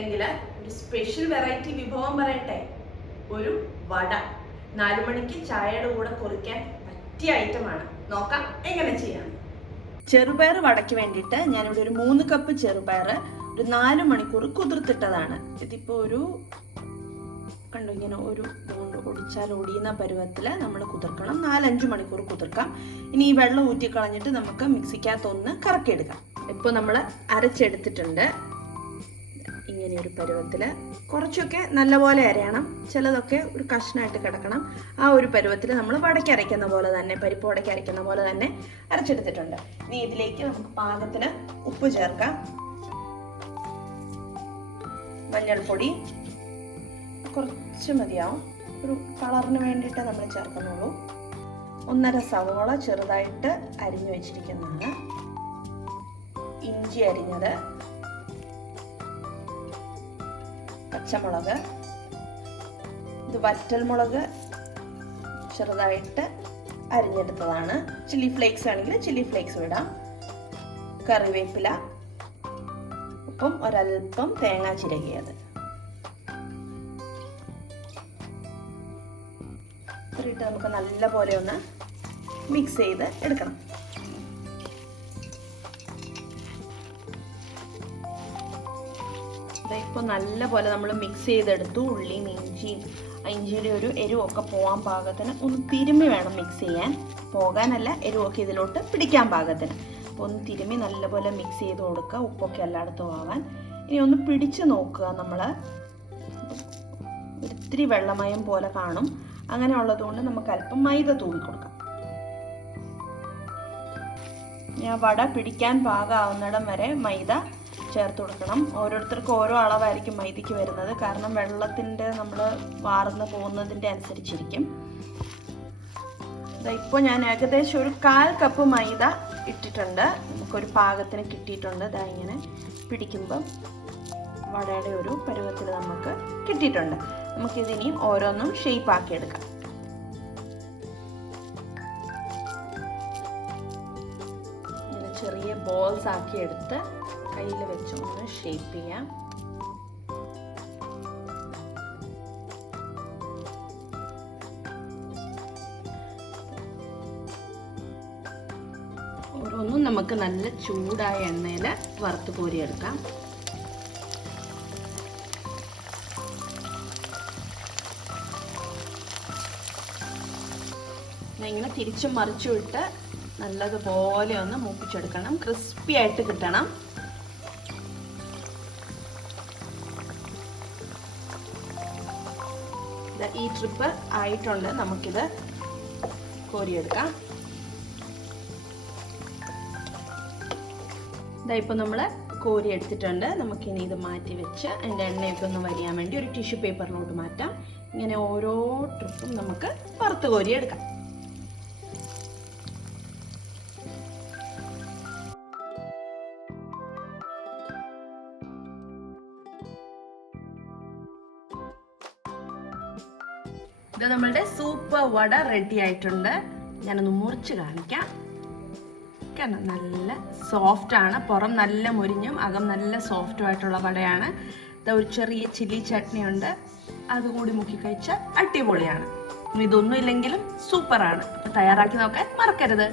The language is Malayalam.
പറ്റിയില്ലെങ്കിൽ ഒരു സ്പെഷ്യൽ വെറൈറ്റി വിഭവം പറയട്ടെ. ഒരു വട 4 മണിക്ക് ചായയുടെ കൂടെ കുറിക്കാൻ പറ്റിയ ഐറ്റമാണ്. നോക്കാം എങ്ങനെ ചെയ്യാം. ചെറുപയർ വടയ്ക്ക് വേണ്ടിയിട്ട് ഞാനിവിടെ ഒരു 3 കപ്പ് ചെറുപയർ ഒരു 4 മണിക്കൂർ കുതിർത്തിട്ടതാണ്. ഇതിപ്പോൾ ഒരു കണ്ടു ഇങ്ങനെ ഒരു ഒടിച്ചാൽ ഒടിയുന്ന പരുവത്തിൽ നമ്മൾ കുതിർക്കണം. 4-5 മണിക്കൂർ കുതിർക്കാം. ഇനി ഈ വെള്ളം ഊറ്റിക്കളഞ്ഞിട്ട് നമുക്ക് മിക്സിക്കകത്തൊന്ന് കറക്കിയെടുക്കാം. ഇപ്പോൾ നമ്മൾ അരച്ചെടുത്തിട്ടുണ്ട്. ഇങ്ങനെ ഒരു പരുവത്തിൽ കുറച്ചൊക്കെ നല്ലപോലെ അരയണം, ചിലതൊക്കെ ഒരു കഷ്ണമായിട്ട് കിടക്കണം. ആ ഒരു പരുവത്തിൽ നമ്മൾ വടയ്ക്ക് അരയ്ക്കുന്ന പോലെ തന്നെ, പരിപ്പ് വടയ്ക്ക് അരയ്ക്കുന്ന പോലെ തന്നെ അരച്ചെടുത്തിട്ടുണ്ട്. ഇനി ഇതിലേക്ക് നമുക്ക് പാകത്തിന് ഉപ്പ് ചേർക്കാം, മഞ്ഞൾപ്പൊടി കുറച്ച് മതിയാവും, ഒരു കളറിന് വേണ്ടിയിട്ട് നമ്മൾ ചേർക്കുന്നുള്ളൂ. 1.5 സവോള ചെറുതായിട്ട് അരിഞ്ഞു വെച്ചിരിക്കുന്നതാണ്, ഇഞ്ചി അരിഞ്ഞത്, പച്ചമുളക്, ഇത് വറ്റൽമുളക് ചെറുതായിട്ട് അരിഞ്ഞെടുത്തതാണ്. ചില്ലി ഫ്ലേക്സ് ആണെങ്കിൽ ചില്ലി ഫ്ലേക്സ് ഇടാം, കറിവേപ്പില, ഒപ്പം ഒരൽപ്പം തേങ്ങ ചിരകിയത് ഇട്ട് നമുക്ക് നല്ലപോലെ ഒന്ന് മിക്സ് ചെയ്ത് എടുക്കണം. ഇപ്പോൾ നല്ലപോലെ നമ്മൾ മിക്സ് ചെയ്തെടുത്തു. ഉള്ളിയും ഇഞ്ചിയുടെ ഒരു എരിവൊക്കെ പോകാൻ പാകത്തിന് ഒന്ന് തിരുമ്മി വേണം മിക്സ് ചെയ്യാൻ. പോകാനല്ല, എരിവൊക്കെ ഇതിലോട്ട് പിടിക്കാൻ പാകത്തിന്. അപ്പോൾ ഒന്ന് തിരുമ്മി നല്ലപോലെ മിക്സ് ചെയ്ത് കൊടുക്കുക, ഉപ്പൊക്കെ എല്ലായിടത്തും ആവാൻ. ഇനി ഒന്ന് പിടിച്ച് നോക്കുക. നമ്മൾ ഒത്തിരി വെള്ളമയം പോലെ കാണും, അങ്ങനെ ഉള്ളതുകൊണ്ട് നമുക്ക് അല്പം മൈദ തൂവി കൊടുക്കാം. ഞാൻ വട പിടിക്കാൻ പാകമാവുന്നിടം വരെ മൈദ ചേർത്ത് കൊടുക്കണം. ഓരോരുത്തർക്കും ഓരോ അളവായിരിക്കും മൈദയ്ക്ക് വരുന്നത്, കാരണം വെള്ളത്തിൻ്റെ നമ്മൾ വാർന്ന് പോകുന്നതിൻ്റെ അനുസരിച്ചിരിക്കും. ഇപ്പോൾ ഞാൻ ഏകദേശം ഒരു 1/4 കപ്പ് മൈദ ഇട്ടിട്ടുണ്ട്. നമുക്കൊരു പാകത്തിന് കിട്ടിയിട്ടുണ്ട്. ഇതാ ഇങ്ങനെ പിടിക്കുമ്പം വടയുടെ ഒരു പരുവത്തിൽ നമുക്ക് കിട്ടിയിട്ടുണ്ട്. നമുക്കിതിനി ഓരോന്നും ഷേപ്പ് ആക്കി എടുക്കാം. ഇങ്ങനെ ചെറിയ ബോൾസ് ആക്കി എടുത്ത് കയ്യിൽ വെച്ച് ഒന്ന് ഷേപ്പ് ചെയ്യാം. ഓരോന്നും നമുക്ക് നല്ല ചൂടായ എണ്ണയിൽ വറുത്ത് കോരിയെടുക്കാം. ഇങ്ങനെ തിരിച്ചും മറിച്ചും ഇട്ട് നല്ലതുപോലെ ഒന്ന് മൂപ്പിച്ചെടുക്കണം, ക്രിസ്പി ആയിട്ട് കിട്ടണം. ഈ ട്രിപ്പ് ആയിട്ടുണ്ട്, നമുക്കിത് കോരിയെടുക്കാം. ഇതായിപ്പോൾ നമ്മൾ കോരി എടുത്തിട്ടുണ്ട്. നമുക്കിനി ഇത് മാറ്റി വെച്ച് അതിൻ്റെ എണ്ണയൊക്കെ ഒന്ന് വലിയാൻ വേണ്ടി ഒരു ടിഷ്യൂ പേപ്പറിലോട്ട് മാറ്റാം. ഇങ്ങനെ ഓരോ ട്രിപ്പും നമുക്ക് വറുത്ത് കോരിയെടുക്കാം. ഇത് നമ്മളുടെ സൂപ്പർ വട റെഡി ആയിട്ടുണ്ട്. ഞാനൊന്ന് മുറിച്ച് കാണിക്കാം. കാരണം നല്ല സോഫ്റ്റ് ആണ്, പുറം നല്ല മുരിഞ്ഞും അകം നല്ല സോഫ്റ്റും ആയിട്ടുള്ള വടയാണ്. ഒരു ചെറിയ ചില്ലി ചട്നി ഉണ്ട്, അതുകൂടി മുക്കി കഴിച്ചാൽ അടിപൊളിയാണ്. ഇതൊന്നും ഇല്ലെങ്കിലും സൂപ്പറാണ്. അപ്പോൾ തയ്യാറാക്കി നോക്കാൻ മറക്കരുത്.